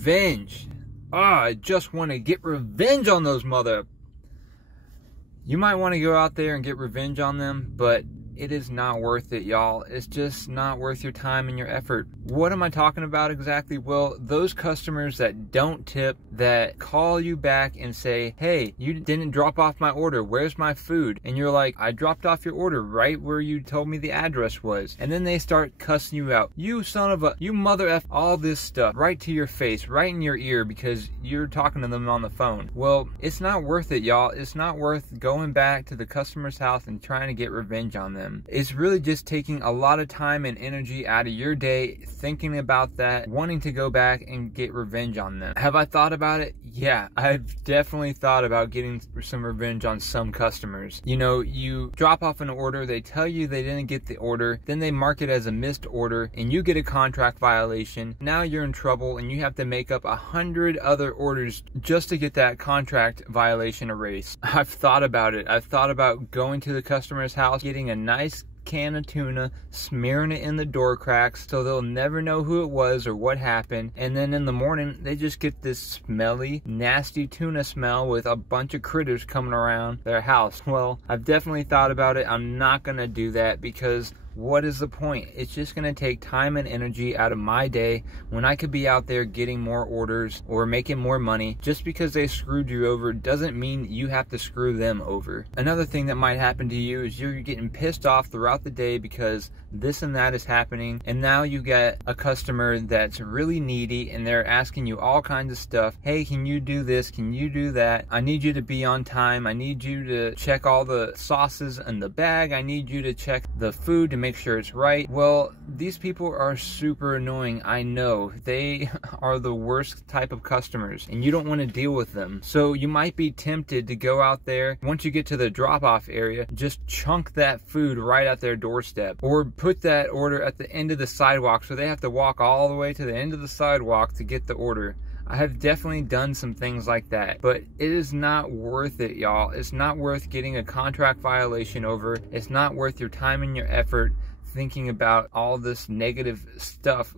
Revenge. I just want to get revenge on those mother. You might want to go out there and get revenge on them, but it is not worth it, y'all. It's just not worth your time and your effort. What am I talking about exactly? Well, those customers that don't tip, that call you back and say, hey, you didn't drop off my order. Where's my food? And you're like, I dropped off your order right where you told me the address was. And then they start cussing you out. You son of a, you mother F, all this stuff right to your face, right in your ear because you're talking to them on the phone. Well, it's not worth it, y'all. It's not worth going back to the customer's house and trying to get revenge on them. It's really just taking a lot of time and energy out of your day thinking about that, wanting to go back and get revenge on them. Have I thought about it? Yeah, I've definitely thought about getting some revenge on some customers. You know, you drop off an order, they tell you they didn't get the order, then they mark it as a missed order, and you get a contract violation. Now you're in trouble and you have to make up 100 other orders just to get that contract violation erased. I've thought about it. I've thought about going to the customer's house, getting a nice can of tuna, smearing it in the door cracks so they'll never know who it was or what happened, and then in the morning they just get this smelly, nasty tuna smell with a bunch of critters coming around their house. Well, I've definitely thought about it. I'm not gonna do that because what is the point? It's just going to take time and energy out of my day when I could be out there getting more orders or making more money. Just because they screwed you over doesn't mean you have to screw them over. Another thing that might happen to you is you're getting pissed off throughout the day because this and that is happening, and now you get a customer that's really needy and they're asking you all kinds of stuff. Hey, can you do this? Can you do that? I need you to be on time. I need you to check all the sauces in the bag. I need you to check the food to make sure it's right. Well, these people are super annoying. I know they are the worst type of customers and you don't want to deal with them. So you might be tempted to go out there, once you get to the drop-off area, just chunk that food right at their doorstep, or put that order at the end of the sidewalk so they have to walk all the way to the end of the sidewalk to get the order. I have definitely done some things like that, but it is not worth it, y'all. It's not worth getting a contract violation over. It's not worth your time and your effort thinking about all this negative stuff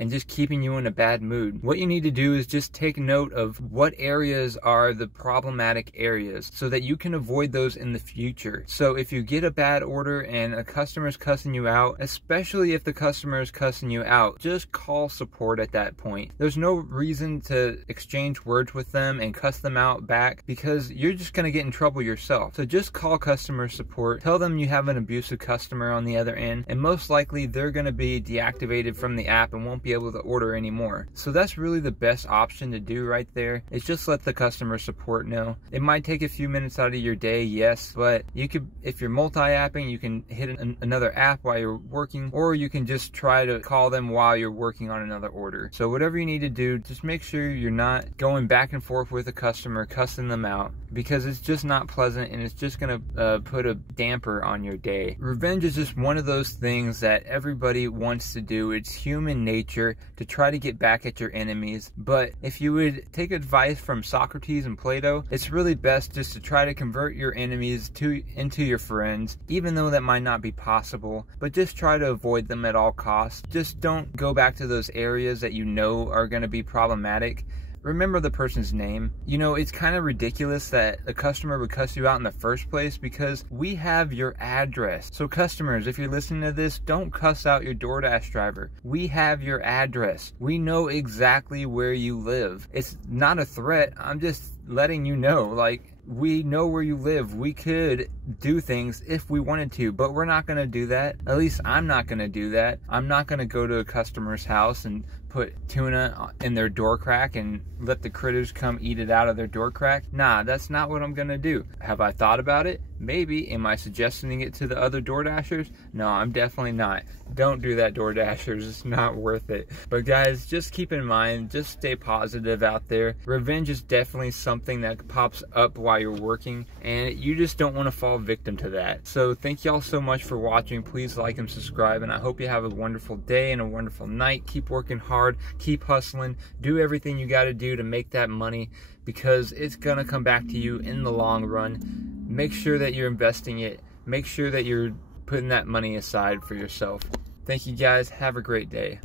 and just keeping you in a bad mood. What you need to do is just take note of what areas are the problematic areas so that you can avoid those in the future. So if you get a bad order and a customer's cussing you out, especially if the customer is cussing you out, just call support at that point. There's no reason to exchange words with them and cuss them out back because you're just gonna get in trouble yourself. So just call customer support, tell them you have an abusive customer on the other end, and most likely they're gonna be deactivated from the app and won't be able to order anymore. So that's really the best option to do right there, is just let the customer support know. It might take a few minutes out of your day, yes, but you could, if you're multi-apping, you can hit another app while you're working, or you can just try to call them while you're working on another order. So whatever you need to do, just make sure you're not going back and forth with a customer, cussing them out, because it's just not pleasant and it's just gonna put a damper on your day. Revenge is just one of those things that everybody wants to do. It's human nature to try to get back at your enemies, but if you would take advice from Socrates and Plato, it's really best just to try to convert your enemies into your friends, even though that might not be possible, but just try to avoid them at all costs. Just don't go back to those areas that you know are going to be problematic. Remember the person's name. You know, it's kind of ridiculous that a customer would cuss you out in the first place because we have your address. So customers, if you're listening to this, don't cuss out your DoorDash driver. We have your address. We know exactly where you live. It's not a threat. I'm just letting you know, like, we know where you live. We could do things if we wanted to, but we're not going to do that. At least I'm not going to do that. I'm not going to go to a customer's house and put tuna in their door crack and let the critters come eat it out of their door crack. Nah, that's not what I'm going to do. Have I thought about it? Maybe. Am I suggesting it to the other DoorDashers? No, I'm definitely not. Don't do that, DoorDashers. It's not worth it. But guys, just keep in mind, just stay positive out there. Revenge is definitely something that pops up while you're working, and you just don't want to fall victim to that. So thank y'all so much for watching. Please like and subscribe, and I hope you have a wonderful day and a wonderful night. Keep working hard, keep hustling, do everything you got to do to make that money, because it's gonna come back to you in the long run. Make sure that you're investing it. Make sure that you're putting that money aside for yourself. Thank you guys. Have a great day.